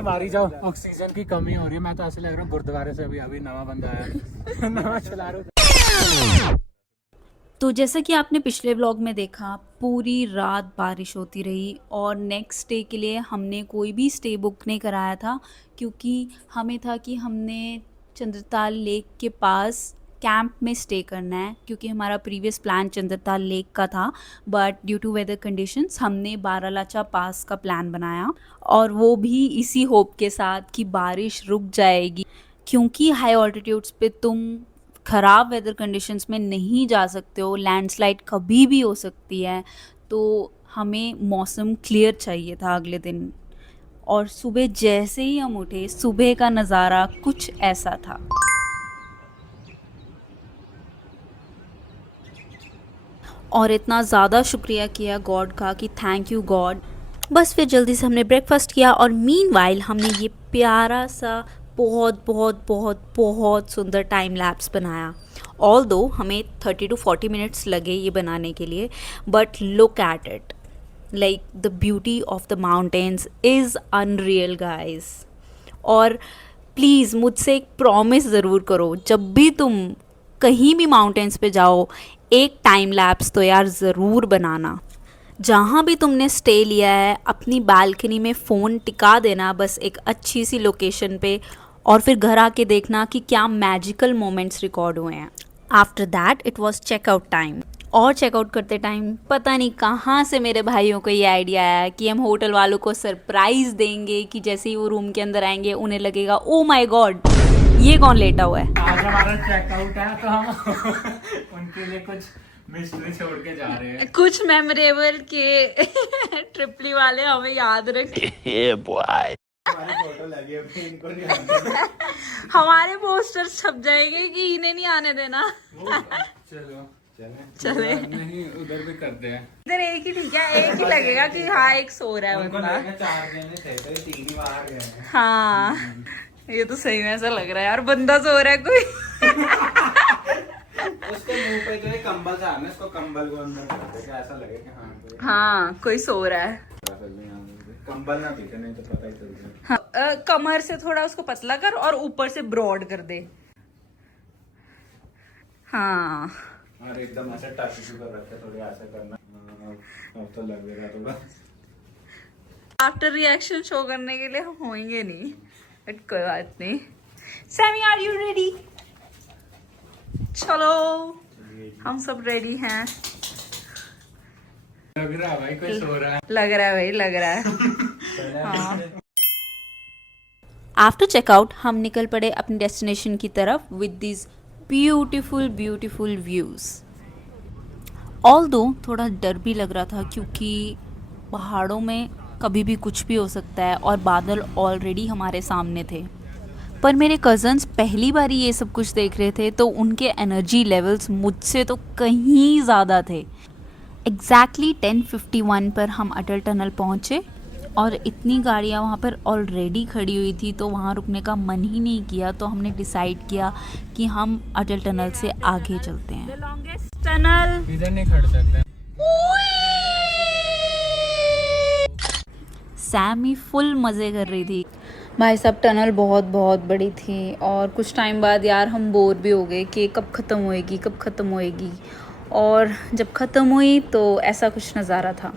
मारी जाओ, ऑक्सीजन की कमी हो रही है। मैं तो ऐसे लग रहा हूँ गुरुद्वारे से अभी नवा बंदा आया नवा चला रहा हूँ। तो जैसा कि आपने पिछले व्लॉग में देखा, पूरी रात बारिश होती रही और नेक्स्ट डे के लिए हमने कोई भी स्टे बुक नहीं कराया था, क्योंकि हमें था कि हमने चंद्रताल लेक के पास कैंप में स्टे करना है, क्योंकि हमारा प्रीवियस प्लान चंद्रताल लेक का था। But due to weather conditions हमने बारालाचा पास का प्लान बनाया, और वो भी इसी होप के साथ कि बारिश रुक जाएगी, क्योंकि हाई ऑल्टीट्यूड्स पे तुम ख़राब वेदर कंडीशंस में नहीं जा सकते हो, लैंडस्लाइड कभी भी हो सकती है। तो हमें मौसम क्लियर चाहिए था अगले दिन। और सुबह जैसे ही हम उठे, सुबह का नज़ारा कुछ ऐसा था। और इतना ज़्यादा शुक्रिया किया गॉड का कि थैंक यू गॉड। बस फिर जल्दी से हमने ब्रेकफास्ट किया, और मीनवाइल हमने ये प्यारा सा बहुत बहुत बहुत बहुत सुंदर टाइम लैप्स बनाया। ऑल दो हमें 30 to 40 मिनट्स लगे ये बनाने के लिए, but look at it, like the beauty of the mountains is unreal guys. और प्लीज़ मुझसे एक प्रॉमिस ज़रूर करो, जब भी तुम कहीं भी माउंटेन्स पे जाओ, एक टाइम लैप्स तो यार ज़रूर बनाना। जहाँ भी तुमने स्टे लिया है, अपनी बालकनी में फ़ोन टिका देना बस एक अच्छी सी लोकेशन पे, और फिर घर आके देखना कि क्या मैजिकल मोमेंट्स रिकॉर्ड हुए हैं। After that it was checkout time, और चेकआउट करते टाइम पता नहीं कहाँ से मेरे भाइयों को ये आइडिया आया कि हम होटल वालों को सरप्राइज़ देंगे, कि जैसे ही वो रूम के अंदर आएंगे उन्हें लगेगा ओ माय गॉड ये कौन लेटा हुआ है। आज हमारा चेकआउट है, तो हम उनके लिए कुछ मिस्ट्री छोड़ के जा रहे हैं। कुछ मेमोरेबल के ट्रिपली वाले हमें याद रखें। हमारी फोटो लगी है, इनको नहीं आने हमारे पोस्टर छप जाएंगे कि इन्हें नहीं आने देना। चलो चले नहीं, उधर भी करते हैं। इधर एक ही ठीक है, एक ही लगेगा कि हाँ एक सो रहा है बंदा। 4 दिन थे तो 3 ही बाहर गए हैं। हाँ ये तो सही में ऐसा लग रहा है यार, बंदा सो रहा है कोई। उसके मुंह पे जो है कंबल था ना, इसको कंबल को अंदर कर दे, ऐसा लगे कि हाँ कोई सो रहा है। कंबल ना पीछे, नहीं तो पता ही चल जाए। हाँ, कमर से थोड़ा उसको पतला कर और ऊपर से ब्रॉड कर दे। हाँ और एकदम ऐसे टच कर रखे, थोड़ी ऐसे करना। अब तो लगेगा थोड़ा। आफ्टर रिएक्शन शो करने के लिए हम होंगे नहीं, बट कोई बात नहीं। Sammy are you ready? चलो हम सब रेडी हैं। लग रहा है भाई कोई सो रहा है। लग रहा है भाई, लग रहा है। हाँ। आफ्टर चेकआउट हम निकल पड़े अपनी डेस्टिनेशन की तरफ with this beautiful beautiful views. Although थोड़ा डर भी लग रहा था, क्योंकि पहाड़ों में कभी भी कुछ भी हो सकता है, और बादल ऑलरेडी हमारे सामने थे। पर मेरे कज़न्स पहली बार ये सब कुछ देख रहे थे, तो उनके एनर्जी लेवल्स मुझसे तो कहीं ज़्यादा थे। एग्जैक्टली 10:51 पर हम अटल टनल पहुँचे, और इतनी गाड़ियाँ वहाँ पर ऑलरेडी खड़ी हुई थी, तो वहाँ रुकने का मन ही नहीं किया। तो हमने डिसाइड किया कि हम अटल टनल से आगे चलते हैं। लॉन्गेस्ट टनल इधर नहीं खड़ सकते। सैमी फुल मज़े कर रही थी। भाई साहब टनल बहुत बहुत बड़ी थी, और कुछ टाइम बाद यार हम बोर भी हो गए कि कब ख़त्म होएगी, कब ख़त्म होएगी। और जब ख़त्म हुई तो ऐसा कुछ नज़ारा था।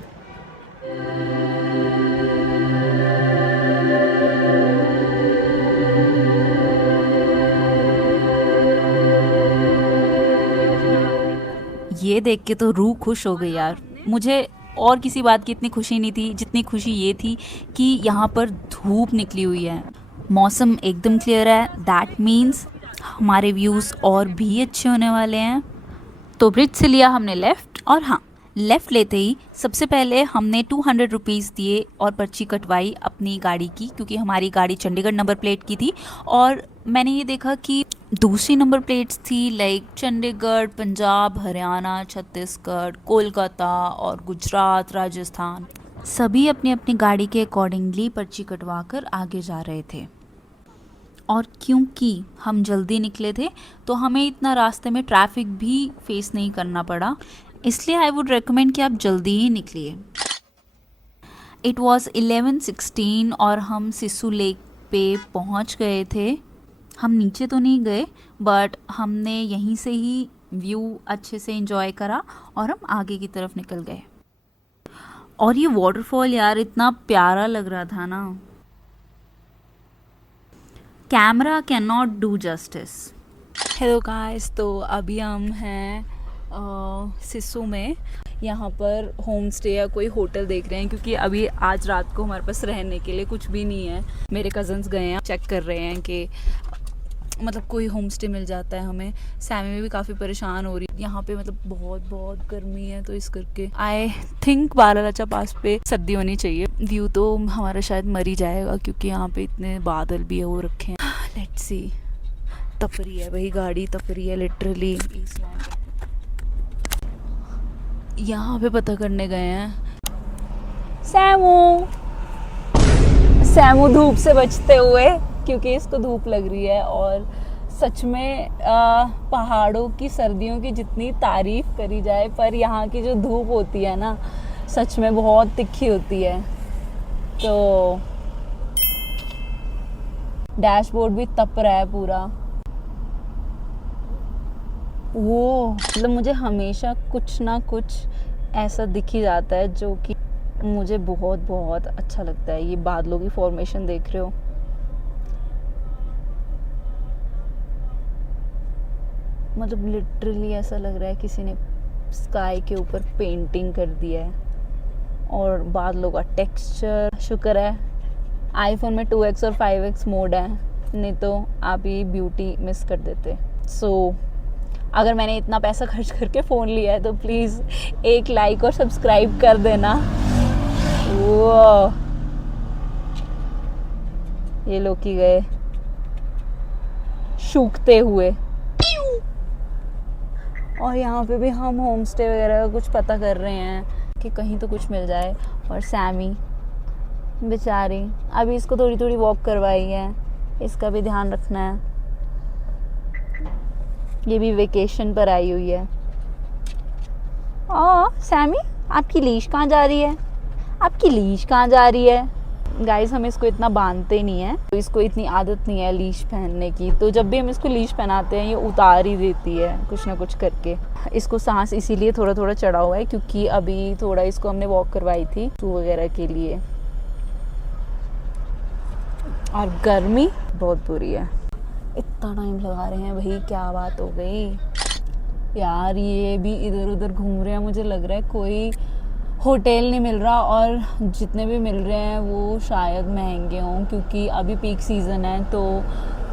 ये देख के तो रूह खुश हो गई यार। मुझे और किसी बात की इतनी खुशी नहीं थी जितनी खुशी ये थी कि यहाँ पर धूप निकली हुई है, मौसम एकदम क्लियर है। दैट मीन्स हमारे व्यूज़ और भी अच्छे होने वाले हैं। तो ब्रिज से लिया हमने लेफ़्ट, और हाँ, लेफ़्ट लेते ही सबसे पहले हमने 200 रुपीज़ दिए और पर्ची कटवाई अपनी गाड़ी की, क्योंकि हमारी गाड़ी चंडीगढ़ नंबर प्लेट की थी। और मैंने ये देखा कि दूसरी नंबर प्लेट्स थी, लाइक चंडीगढ़, पंजाब, हरियाणा, छत्तीसगढ़, कोलकाता और गुजरात, राजस्थान। सभी अपनी अपनी गाड़ी के अकॉर्डिंगली पर्ची कटवा कर आगे जा रहे थे। और क्योंकि हम जल्दी निकले थे, तो हमें इतना रास्ते में ट्रैफिक भी फेस नहीं करना पड़ा, इसलिए आई वुड रेकमेंड कि आप जल्दी ही निकलिए। इट वॉज़ 11:16 और हम सिसु लेक पे पहुंच गए थे। हम नीचे तो नहीं गए बट हमने यहीं से ही व्यू अच्छे से एंजॉय करा और हम आगे की तरफ निकल गए। और ये वाटरफॉल यार इतना प्यारा लग रहा था ना, camera can not do justice. Hello guys, तो अभी हम हैं सिसु में। यहाँ पर होम स्टे या कोई होटल देख रहे हैं क्योंकि अभी आज रात को हमारे पास रहने के लिए कुछ भी नहीं है। मेरे कज़न्स गए हैं, चेक कर रहे हैं कि मतलब कोई होम स्टे मिल जाता है हमें। सैमी में भी काफ़ी परेशान हो रही है, यहाँ पे मतलब बहुत बहुत गर्मी है, तो इस करके आई थिंक बारालाचा पास पे सर्दी होनी चाहिए। व्यू तो हमारा शायद मर ही जाएगा क्योंकि यहाँ पे इतने बादल भी हो रखे हैं। लेट्स सी, तपरी है भाई, गाड़ी तपरी है लिटरली। यहाँ पे पता करने गए हैं। सैमू धूप से बचते हुए, क्योंकि इसको धूप लग रही है। और सच में पहाड़ों की सर्दियों की जितनी तारीफ करी जाए, पर यहाँ की जो धूप होती है ना, सच में बहुत तिखी होती है। तो डैशबोर्ड भी तप रहा है पूरा। वो मतलब मुझे हमेशा कुछ ना कुछ ऐसा दिख ही जाता है जो कि मुझे बहुत बहुत अच्छा लगता है। ये बादलों की फॉर्मेशन देख रहे हो, मतलब लिटरली ऐसा लग रहा है किसी ने स्काई के ऊपर पेंटिंग कर दिया है। और बादलों का टेक्सचर, शुक्र है आईफोन में 2x और 5x मोड है, नहीं तो आप ये ब्यूटी मिस कर देते। सो अगर मैंने इतना पैसा खर्च करके फ़ोन लिया है तो प्लीज़ एक लाइक और सब्सक्राइब कर देना। वो ये लोग की गए सूखते हुए। और यहाँ पे भी हम होम स्टे वगैरह का कुछ पता कर रहे हैं कि कहीं तो कुछ मिल जाए। और सैमी बेचारी, अभी इसको थोड़ी थोड़ी वॉक करवाई है, इसका भी ध्यान रखना है। ये भी वेकेशन पर आई हुई है। सैमी, आपकी लीश कहाँ जा रही है? आपकी लीश कहाँ जा रही है? गाइस, हम इसको इतना बांधते नहीं है, तो इसको इतनी आदत नहीं है लीश पहनने की, तो जब भी हम इसको लीश पहनाते हैं ये उतार ही देती है कुछ ना कुछ करके। इसको सांस इसीलिए थोड़ा थोड़ा चढ़ा हुआ है क्योंकि अभी थोड़ा इसको हमने वॉक करवाई थी सू वगैरह के लिए। और गर्मी बहुत बुरी है। इतना टाइम लगा रहे हैं भाई, क्या बात हो गई यार। ये भी इधर उधर घूम रहे हैं, मुझे लग रहा है कोई होटल नहीं मिल रहा, और जितने भी मिल रहे हैं वो शायद महंगे हों क्योंकि अभी पीक सीज़न है। तो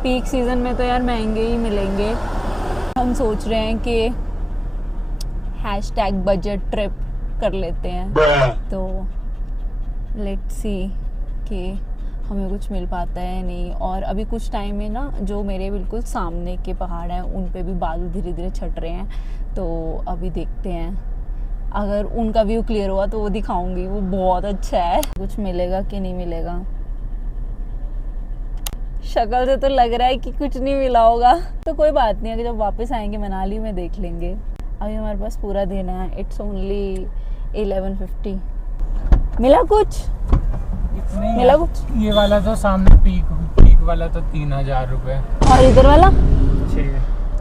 पीक सीज़न में तो यार महंगे ही मिलेंगे। हम सोच रहे हैं कि #बजट ट्रिप कर लेते हैं, तो लेट्स सी कि हमें कुछ मिल पाता है नहीं। और अभी कुछ टाइम में ना जो मेरे बिल्कुल सामने के पहाड़ हैं उन पे भी बादल धीरे धीरे छट रहे हैं, तो अभी देखते हैं। अगर उनका व्यू क्लियर हुआ तो वो दिखाऊंगी, वो बहुत अच्छा है। कुछ मिलेगा कि नहीं मिलेगा, शक्ल से तो लग रहा है कि कुछ नहीं मिला होगा, तो कोई बात नहीं, अगर जब वापस आएंगे मनाली में देख लेंगे। अभी हमारे पास पूरा दिन है, इट्स ओनली 11:50। मिला कुछ? मिला कुछ? ये वाला तो सामने पीक वाला तो 3000 रुपए, और इधर वाला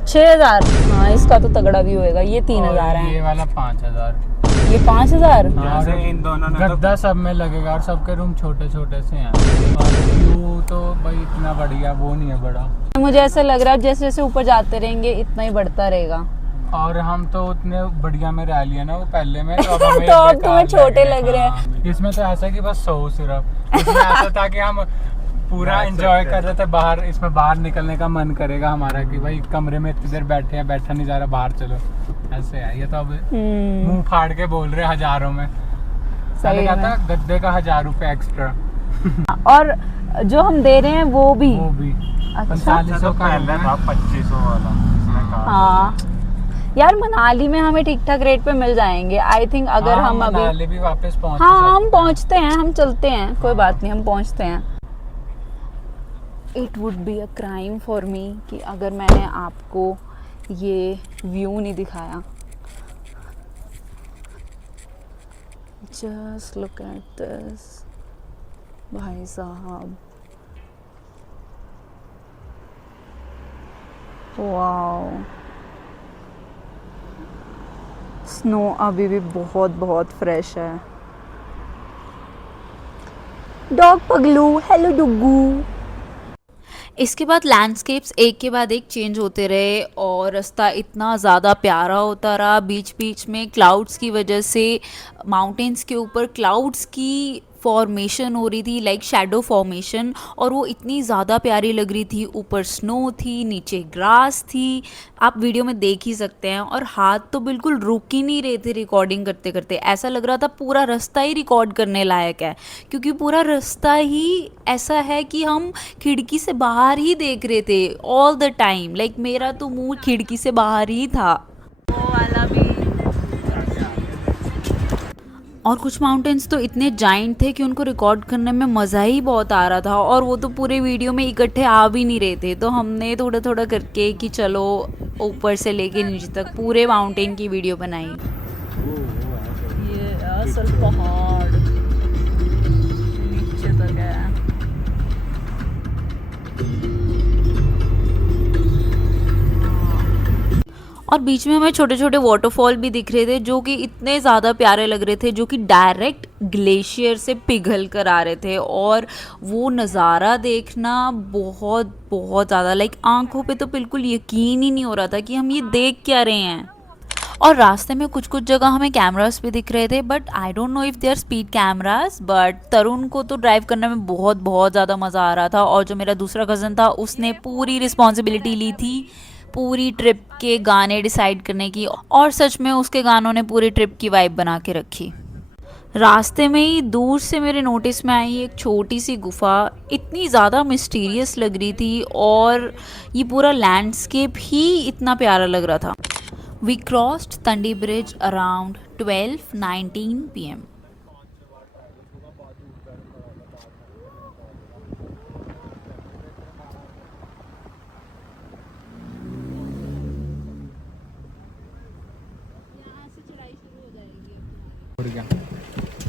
6000। हाँ, इसका तो तगड़ा भी होएगा। ये 3000 है, ये वाला 5000। ये 5000। इन दोनों ने गद्दा सब में लगेगा और सबके रूम छोटे छोटे से हैं। और व्यू तो भाई इतना बढ़िया वो नहीं है बड़ा। मुझे ऐसा लग रहा है जैसे जैसे ऊपर जाते रहेंगे इतना ही बढ़ता रहेगा। और हम तो उतने बढ़िया में रह लिए ना वो पहले में, तो अब हमें तो अब तुम्हें छोटे लग रहे हैं। हाँ, इसमें तो ऐसा कि बस सो सिर्फ, इसमें ऐसा था कि हम पूरा एंजॉय कर रहे थे बाहर। इसमें बाहर निकलने का मन करेगा हमारा कि भाई कमरे में इतनी देर बैठे हैं, बैठा नहीं जा रहा, बाहर चलो, ऐसे है। ये तो अब मुंह फाड़ के बोल रहे हजारों में। सही कहता गद्दे का 1000 रुपए एक्स्ट्रा। और जो हम दे रहे हैं वो भी अच्छा? 4500 का 2500 वाला। हाँ यार, मनाली में हमें ठीक ठाक रेट पे मिल जाएंगे आई थिंक। अगर हम अभी मनाली भी वापस पहुंच हम पहुंचते हैं, हम चलते हैं, कोई बात नहीं, हम पहुंचते हैं। It would be a crime for me कि अगर मैंने आपको ये व्यू नहीं दिखाया। जस्ट लुक एट दिस भाई साहब, वाओ। स्नो अभी भी बहुत बहुत फ्रेश है। डॉग पगलू, हेलो डुगू। इसके बाद लैंडस्केप्स एक के बाद एक चेंज होते रहे और रास्ता इतना ज़्यादा प्यारा होता रहा। बीच बीच में क्लाउड्स की वजह से माउंटेन्स के ऊपर क्लाउड्स की फॉर्मेशन हो रही थी, लाइक शैडो फॉर्मेशन, और वो इतनी ज़्यादा प्यारी लग रही थी। ऊपर स्नो थी, नीचे ग्रास थी, आप वीडियो में देख ही सकते हैं। और हाथ तो बिल्कुल रुक ही नहीं रहे थे रिकॉर्डिंग करते करते, ऐसा लग रहा था पूरा रास्ता ही रिकॉर्ड करने लायक है, क्योंकि पूरा रास्ता ही ऐसा है कि हम खिड़की से बाहर ही देख रहे थे ऑल द टाइम। लाइक मेरा तो मुंह खिड़की से बाहर ही था। वो वाला भी। और कुछ माउंटेन्स तो इतने जाइंट थे कि उनको रिकॉर्ड करने में मज़ा ही बहुत आ रहा था, और वो तो पूरे वीडियो में इकट्ठे आ भी नहीं रहे थे। तो हमने थोड़ा थोड़ा करके कि चलो ऊपर से लेके नीचे तक पूरे माउंटेन की वीडियो बनाई। ये असल पहाड़ नीचे तक है। और बीच में हमें छोटे छोटे वाटरफॉल भी दिख रहे थे जो कि इतने ज़्यादा प्यारे लग रहे थे, जो कि डायरेक्ट ग्लेशियर से पिघल कर आ रहे थे। और वो नज़ारा देखना बहुत बहुत ज़्यादा, लाइक आंखों पे तो बिल्कुल यकीन ही नहीं हो रहा था कि हम ये देख क्या रहे हैं। और रास्ते में कुछ कुछ जगह हमें कैमरास भी दिख रहे थे, but I don't know if they are speed cameras. But Tarun को तो ड्राइव करने में बहुत बहुत ज़्यादा मज़ा आ रहा था, और जो मेरा दूसरा कज़न था उसने पूरी रिस्पॉन्सिबिलिटी ली थी पूरी ट्रिप के गाने डिसाइड करने की, और सच में उसके गानों ने पूरी ट्रिप की वाइब बना के रखी। रास्ते में ही दूर से मेरे नोटिस में आई एक छोटी सी गुफा, इतनी ज़्यादा मिस्टीरियस लग रही थी, और ये पूरा लैंडस्केप ही इतना प्यारा लग रहा था। We crossed Tandi Bridge around 12:19 p.m.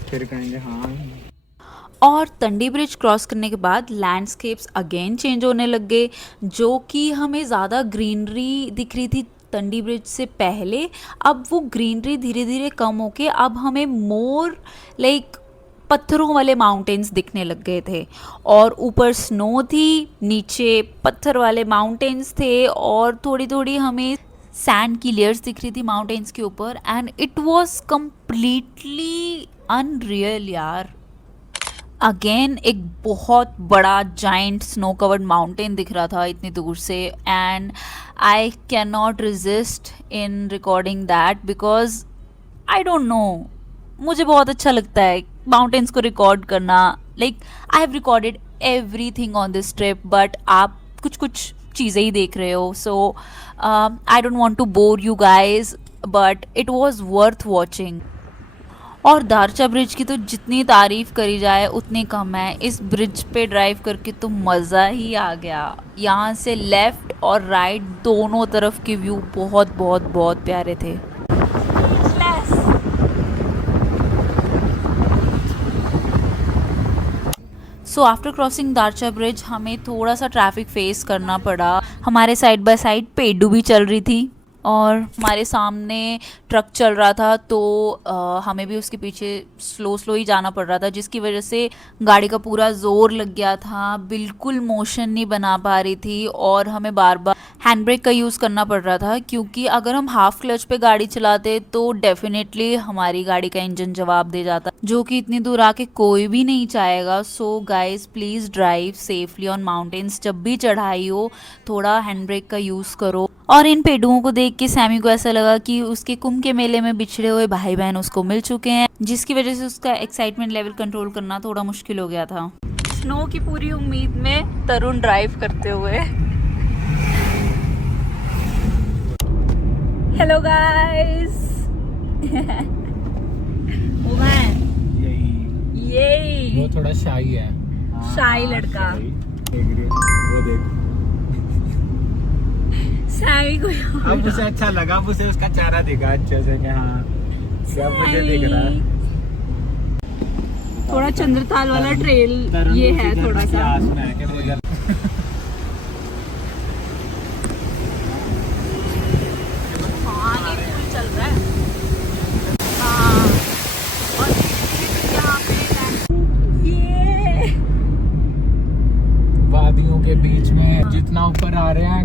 फिर कहेंगे हाँ। और तंडी ब्रिज क्रॉस करने के बाद लैंडस्केप्स अगेन चेंज होने लग गए, जो कि हमें ज़्यादा ग्रीनरी दिख रही थी तंडी ब्रिज से पहले। अब वो ग्रीनरी धीरे धीरे कम होके अब हमें मोर लाइक पत्थरों वाले माउंटेन्स दिखने लग गए थे, और ऊपर स्नो थी, नीचे पत्थर वाले माउंटेन्स थे, और थोड़ी थोड़ी हमें सैंड की लेयर्स दिख रही थी माउंटेन्स के ऊपर। And it was completely unreal यार। अगेन एक बहुत बड़ा जाइंट स्नो कवर्ड माउंटेन दिख रहा था इतनी दूर से, and I can not resist in recording that because I don't know, मुझे बहुत अच्छा लगता है माउंटेन्स को रिकॉर्ड करना। Like I have recorded everything on this trip, but आप कुछ कुछ चीज़ें ही देख रहे हो, so I don't want to bore you guys, but it was worth watching. और दारचा ब्रिज की तो जितनी तारीफ़ करी जाए उतनी कम है। इस ब्रिज पे ड्राइव करके तो मज़ा ही आ गया। यहाँ से लेफ़्ट और राइट दोनों तरफ के व्यू बहुत बहुत बहुत प्यारे थे। So after crossing Darcha bridge हमें थोड़ा सा ट्रैफिक फेस करना पड़ा। हमारे साइड बाय साइड पेडू भी चल रही थी, और हमारे सामने ट्रक चल रहा था, तो हमें भी उसके पीछे स्लो स्लो ही जाना पड़ रहा था, जिसकी वजह से गाड़ी का पूरा ज़ोर लग गया था, बिल्कुल मोशन नहीं बना पा रही थी, और हमें बार बार हैंड ब्रेक का यूज़ करना पड़ रहा था, क्योंकि अगर हम हाफ क्लच पे गाड़ी चलाते तो डेफिनेटली हमारी गाड़ी का इंजन जवाब दे जाता, जो कि इतनी दूर आके कोई भी नहीं चाहेगा। So guys please drive safely on mountains. जब भी चढ़ाई हो थोड़ा हैंड ब्रेक का यूज़ करो। और इन पेड़ुओं को देख के सैमी को ऐसा लगा कि उसके कुंभ के मेले में बिछड़े हुए भाई बहन उसको मिल चुके हैं, जिसकी वजह से उसका एक्साइटमेंट लेवल कंट्रोल करना थोड़ा मुश्किल हो गया था। स्नो की पूरी उम्मीद में तरुण ड्राइव करते हुए। Hello guys. यही वो थोड़ा शाई है, शाई लड़का। वो देख सैमी को अब उसे अच्छा लगा, अब उसे उसका चेहरा दिखा अच्छे से कि हाँ सब मुझे दिख रहा है। थोड़ा चंद्रताल वाला ट्रेल ये है थोड़ा सा। हाँ ये फुल चल रहा है। हाँ और यहाँ पे ये वादियों के बीच में जितना ऊपर आ रहे हैं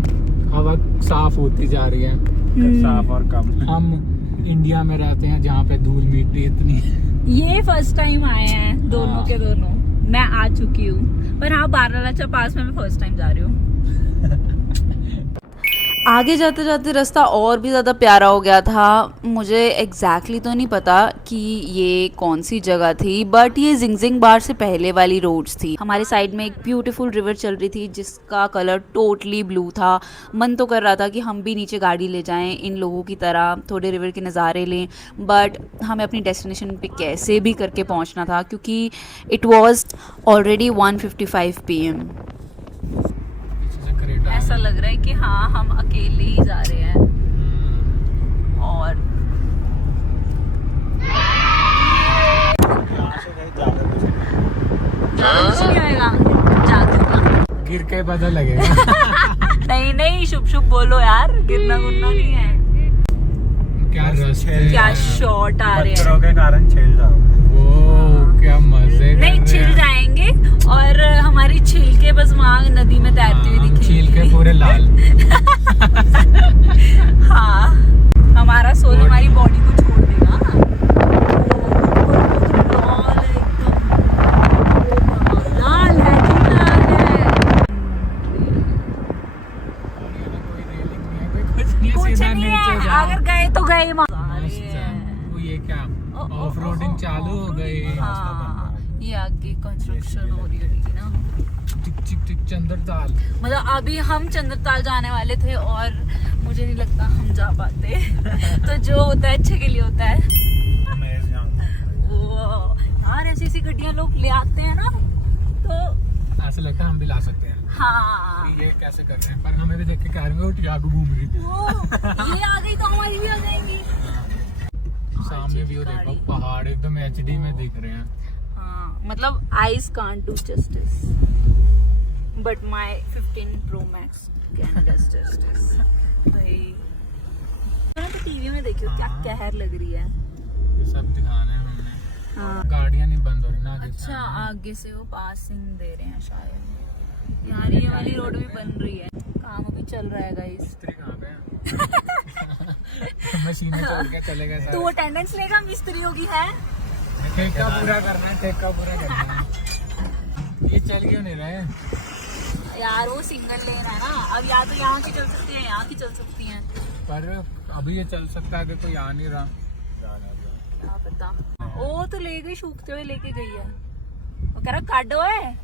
हवा साफ होती जा रही है, साफ और कम। हम इंडिया में रहते हैं जहाँ पे धूल मिट्टी इतनी है। ये फर्स्ट टाइम आए हैं दोनों के दोनों। मैं आ चुकी हूँ पर हाँ बारालाचा पास में मैं फर्स्ट टाइम जा रही हूँ। आगे जाते जाते रास्ता और भी ज़्यादा प्यारा हो गया था। मुझे एग्जैक्टली तो नहीं पता कि ये कौन सी जगह थी, बट ये जिंगजिंग बार से पहले वाली रोड्स थी। हमारे साइड में एक ब्यूटीफुल रिवर चल रही थी जिसका कलर टोटली ब्लू था। मन तो कर रहा था कि हम भी नीचे गाड़ी ले जाएं इन लोगों की तरह, थोड़े रिवर के नज़ारे लें, बट हमें अपनी डेस्टिनेशन पे कैसे भी करके पहुंचना था क्योंकि इट वॉज ऑलरेडी 1:55 PM। ऐसा लग रहा है कि हाँ हम अकेले ही जा रहे हैं और कुछ नहीं होएगा, जादू गिर के पता लगेगा। नहीं नहीं शुभ शुभ बोलो यार, गिरना गुरना नहीं है। क्या रास्ते, क्या शॉट आ रहे हैं। पत्थरों के कारण छिल जाओगे। वो क्या मजे कर नहीं रहे छिल हैं। जाएंगे और हमारी छिलके बस वहाँ नदी में तैरती हुई दिखेगी। छील के पूरे लाल। हाँ हमारा सोल हमारी बॉडी को छोड़ देगा। लाल है जी, लाल है। कुछ नहीं है, अगर गए तो गए। वो ये क्या ऑफ रोडिंग चालू हो गई। हाँ ये आगे कंस्ट्रक्शन हो रही है ना। टिक टिक टिक चंद्रताल। मतलब अभी हम चंद्रताल जाने वाले थे और मुझे नहीं लगता हम जा पाते। तो जो होता है अच्छे के लिए होता है। वो यार ऐसी ऐसी गड्डियां लोग ले आते हैं ना तो ऐसा लगता है हम भी ला सकते हैं। हाँ कि ये कैसे कर रहे हैं, पर हमें भी देख के कह रहे हैं वो टियागो घूम रही। वो ये आ गई तो हमारी भी आ जाएंगी। सामने व्यू देखो, पहाड़ एकदम HD में दिख रहे हैं। हाँ मतलब eyes can't do justice but my 15 Pro Max can do justice. भाई मैंने तो टीवी में देखी हो क्या कहर लग रही है। ये सब दिखाना है हमने। हाँ गाड़ियां नहीं बंद हो रही ना आगे से। अच्छा आगे से वो पासिंग दे रहे हैं शायद। यार ये वाली रोड भी बन रही है, काम अभी चल रहा है गाइस। मिस्त्री कहाँ पे है? मशीनें छोड़ के चले गए तो वो अटेंडेंस लेगा मिस्त्रियों की है। ठेका पूरा करना है, ठेका पूरा करना है। ये चल क्यों नहीं रहे? यार वो सिंगल लेन है ना, अब या तो यहाँ की चल सकती है यहाँ की चल सकती है। पर अभी ये चल सकता है कि कोई आ नहीं रहा। क्या पता। वो तो ले गई, सूखते हुए लेके गई है। वो कह रहा काटो है,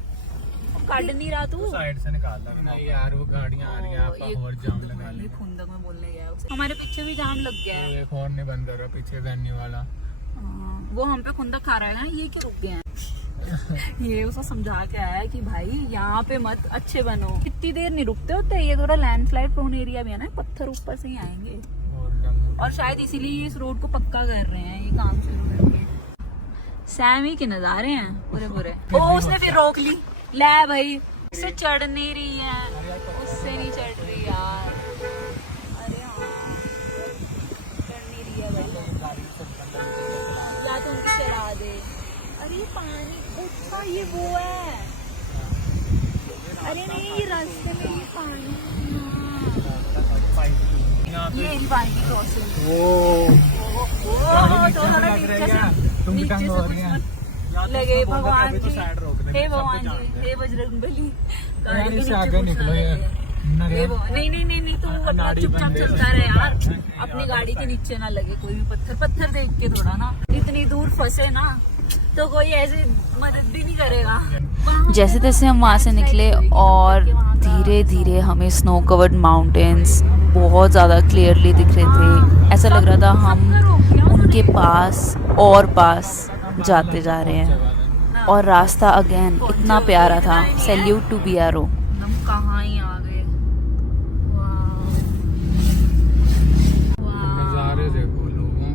काट नहीं रहा तू। साइड से निकाल ला। नहीं यार वो गाड़ियां आ रही हैं, आप और जाम लगा ले। खुंदक में बोलने गया उसे। हमारे पीछे भी जाम लग गया है। एक और नहीं बंद कर रहा पीछे बनने वाला। वो हम पे खुंदक खा रहा है ना, ये क्यों रुक गए हैं। ये उसको समझा के आया है कि भाई यहाँ पे मत अच्छे बनो, इतनी देर नहीं रुकते होते। ये थोड़ा लैंडस्लाइड प्रोन एरिया भी है ना, पत्थर ऊपर से ही आएंगे और शायद इसीलिए इस रोड को पक्का कर रहे हैं, ये काम शुरू करके। सैमी के नजारे हैं पूरे पूरे। ओ उसने फिर रोक ली। ले भाई उससे चढ़ नहीं रही है, उससे नहीं चढ़ रही यार। अरे हाँ चढ़ नहीं रही है भाई, या तो उनकी चला दे। अरे ये पानी, अच्छा ये वो है। अरे नहीं ये रास्ते में ये पानी, हाँ ये रिवाइंड क्रॉसिंग। तो थोड़ा नीचे से कुछ लगे। भगवान जी, हे भगवान जी, हे बजरंगबली, गाड़ी के नीचे आगे निकलो ये। नहीं नहीं नहीं नहीं, तू अपना चुपचाप चलता रहे यार, अपनी गाड़ी के नीचे ना लगे कोई भी पत्थर। पत्थर देख के थोड़ा ना, इतनी दूर फंसे ना तो कोई ऐसे मदद भी नहीं करेगा। जैसे तैसे हम वहाँ से निकले और धीरे धीरे हमें स्नो कवर्ड माउंटेन्स बहुत ज़्यादा क्लियरली दिख रहे थे। ऐसा लग रहा था हम उनके पास और पास जाते जा रहे हैं। और रास्ता अगेन इतना प्यारा था। Salute to BRO। हम कहाँ ही आ गए। नजारे देखो लोगों।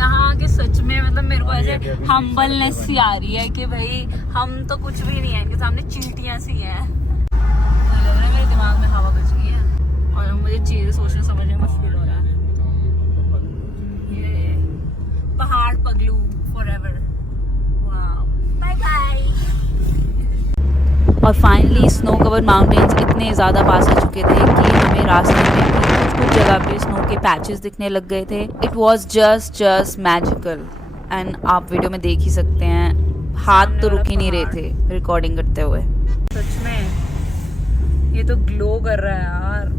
यहाँ के सच में मतलब मेरे को ऐसे हम्बलनेस सी आ रही है कि भाई हम तो कुछ भी नहीं है, इनके सामने चींटियां सी हैं। मुझे लग रहा है मेरे दिमाग में हवा बच गई है और मुझे चीजें सोचने समझने में मुश्किल हो रहा है। ये पहाड़ पगलू फॉरएवर। Wow, bye bye. और फाइनली स्नो कवर माउंटेन्स इतने ज़्यादा पास आ चुके थे कि हमें रास्ते में कुछ जगह पे स्नो के पैचेस दिखने लग गए थे। It was just magical and आप वीडियो में देख ही सकते हैं, हाथ तो रुक ही नहीं रहे थे रिकॉर्डिंग करते हुए। सच में ये तो ग्लो कर रहा है यार।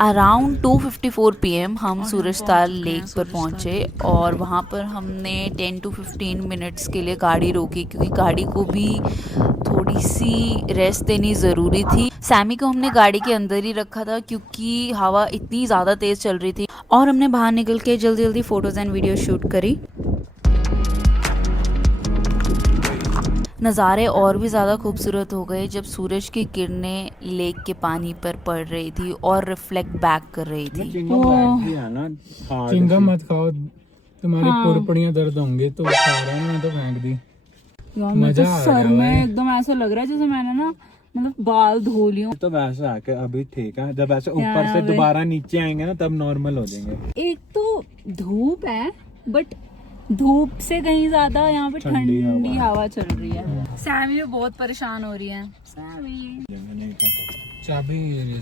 अराउंड 2:54 PM हम सूरजताल लेक पर पहुंचे और वहाँ पर हमने 10 to 15 मिनट्स के लिए गाड़ी रोकी क्योंकि गाड़ी को भी थोड़ी सी रेस्ट देनी ज़रूरी थी। सैमी को हमने गाड़ी के अंदर ही रखा था क्योंकि हवा इतनी ज़्यादा तेज़ चल रही थी और हमने बाहर निकल के जल्दी जल्दी फ़ोटोज़ एंड वीडियो शूट करी। नज़ारे और भी ज़्यादा खूबसूरत हो गए जब सूरज की किरणें लेक के पानी पर पड़ रही थी और रिफ्लेक्ट बैक कर रही थी। चिंगम मत खाओ, तुम्हारी पुड़पुड़ियां दर्द होंगे तो खा रहे हैं, मैं तो फेंक दी। यार मुझे तो सर में एकदम ऐसा लग रहा है जैसे मैंने ना मतलब बाल धो लियो। तो वैसे आके अभी ठीक है, जब ऐसे ऊपर से दोबारा नीचे आएंगे ना तब नॉर्मल हो जाएंगे। एक तो धूप है बट धूप से कहीं ज्यादा यहाँ पे ठंडी हवा चल रही है। सैमी भी बहुत परेशान हो रही है। सैमी चाबी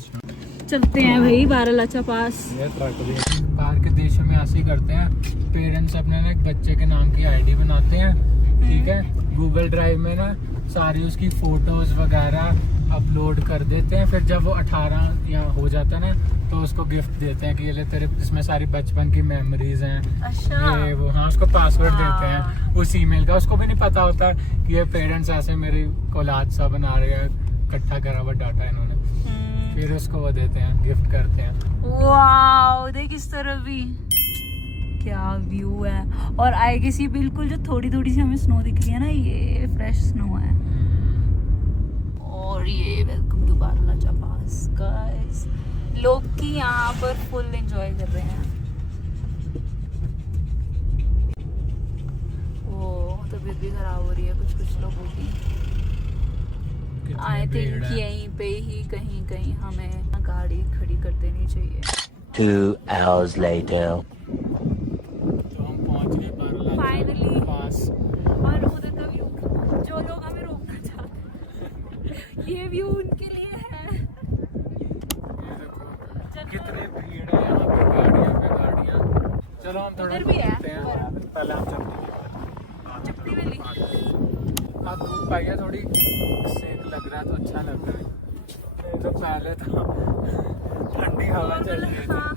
चलते हैं भाई बारालाचा पास। बाहर के देशों में ऐसे ही करते हैं, पेरेंट्स अपने ना एक बच्चे के नाम की आईडी बनाते हैं, ठीक है, गूगल ड्राइव में ना सारी उसकी फोटोज वगैरह अपलोड कर देते हैं। फिर जब वो 18 या हो जाता है ना तो उसको गिफ्ट देते हैं कि ये ले तेरे, इसमें सारी बचपन की मेमोरीज हैं। अच्छा। ये वो, हाँ, उसको पासवर्ड देते हैं उस ईमेल का। उसको भी नहीं पता होता कि ये पेरेंट्स ऐसे मेरी औलाद सा बना रहे हैं, इकट्ठा करा हुआ डाटा इन्होंने। फिर उसको वो देते हैं, गिफ्ट करते हैं। वाओ, देख इस तरफ भी क्या व्यू है। और आई गेस ये बिल्कुल जो थोड़ी थोड़ी सी हमें स्नो दिख रही है ना, ये फ्रेश स्नो है। और ये welcome to Baralacha pass guys. लोग की यहाँ पर फुल एंजॉय कर रहे हैं। ओ तबीयत भी खराब हो रही है कुछ लोगों की। आई थिंक यहीं पे ही कहीं कहीं हमें गाड़ी खड़ी कर देनी चाहिए। 2 hours later. तो हम पहुंच गए बारालाचा फाइनली पास। और उधर का व्यू, जो लोग हमें रोकना चाहते हैं, ये व्यू उनके लिए है। ये देखो कितनी भीड़ है यहाँ पे, गाड़ियाँ। चलो हम थोड़ा उधर भी है। घूमते हैं। पहले हम चपटी वाली अब धूप आई है, थोड़ी सेक लग रहा है तो अच्छा लग रहा है। नहीं तो पहले तो ठंडी हवा चल रही है। हाँ,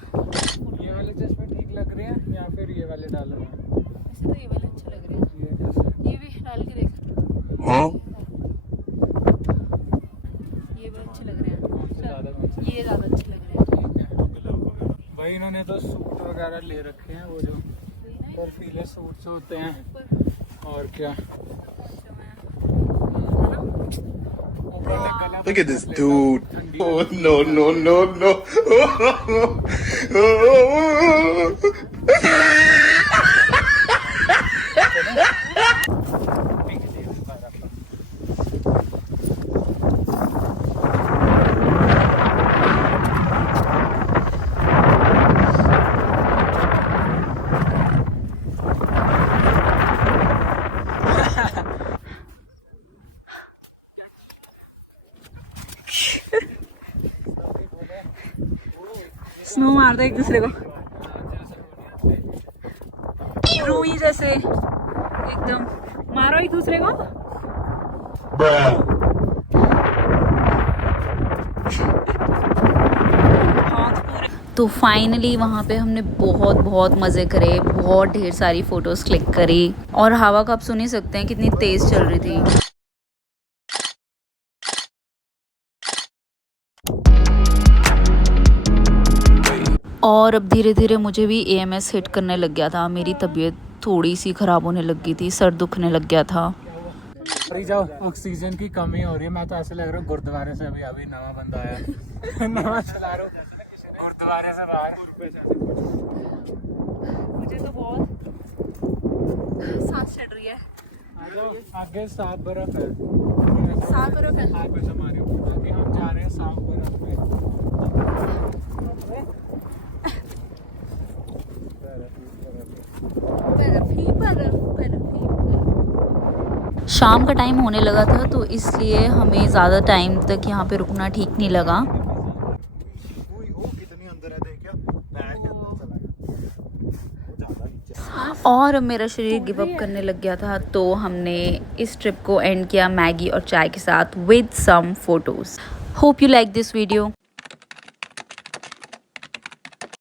ये वाले चश्मे ठीक लग रहे हैं या फिर ये वाले डालो? वैसे तो ये वाले अच्छे लग रहे हैं। ये कैसे? ये भी डाल के देख। ये भी अच्छे लग रहे हैं। ये ज्यादा अच्छे लग रहे हैं। भाई इन्होंने तो सूट वगैरह ले रखे हैं, वो जो बर्फीले सूट्स होते हैं। और क्या, Look at this dude. Oh, no. Snow मारता है एक दूसरे को, रूई जैसे एकदम मारो एक दूसरे को। तो फाइनली वहाँ पे हमने बहुत मज़े करे, बहुत ढेर सारी फ़ोटोज़ क्लिक करी और हवा का आप सुन ही सकते हैं कितनी तेज़ चल रही थी। और अब धीरे धीरे मुझे भी AMS हिट करने लग गया था। मेरी तबीयत थोड़ी सी ख़राब होने लग गई थी, सर दुखने लग गया था। अभी जो ऑक्सीजन की कमी हो रही है, मैं तो ऐसे लग रहा हूँ गुरुद्वारे से अभी अभी नवा बंदा आया नवा चला रहा हूँ गुरुद्वारे से बाहर। मुझे तो बहुत सांस चढ़ रही है। आगे साफ बर्फ है, साफ बर्फ है। आगे हमारे आगे हम जा रहे हैं साफ बर्फ में। बर्फ ही बर्फ, बर्फ ही बर्फ। शाम का टाइम होने लगा था तो इसलिए हमें ज़्यादा टाइम तक यहाँ पे रुकना ठीक नहीं लगा। और मेरा शरीर गिव अप करने लग गया था तो हमने इस ट्रिप को एंड किया मैगी और चाय के साथ with some photos. Hope you like this video.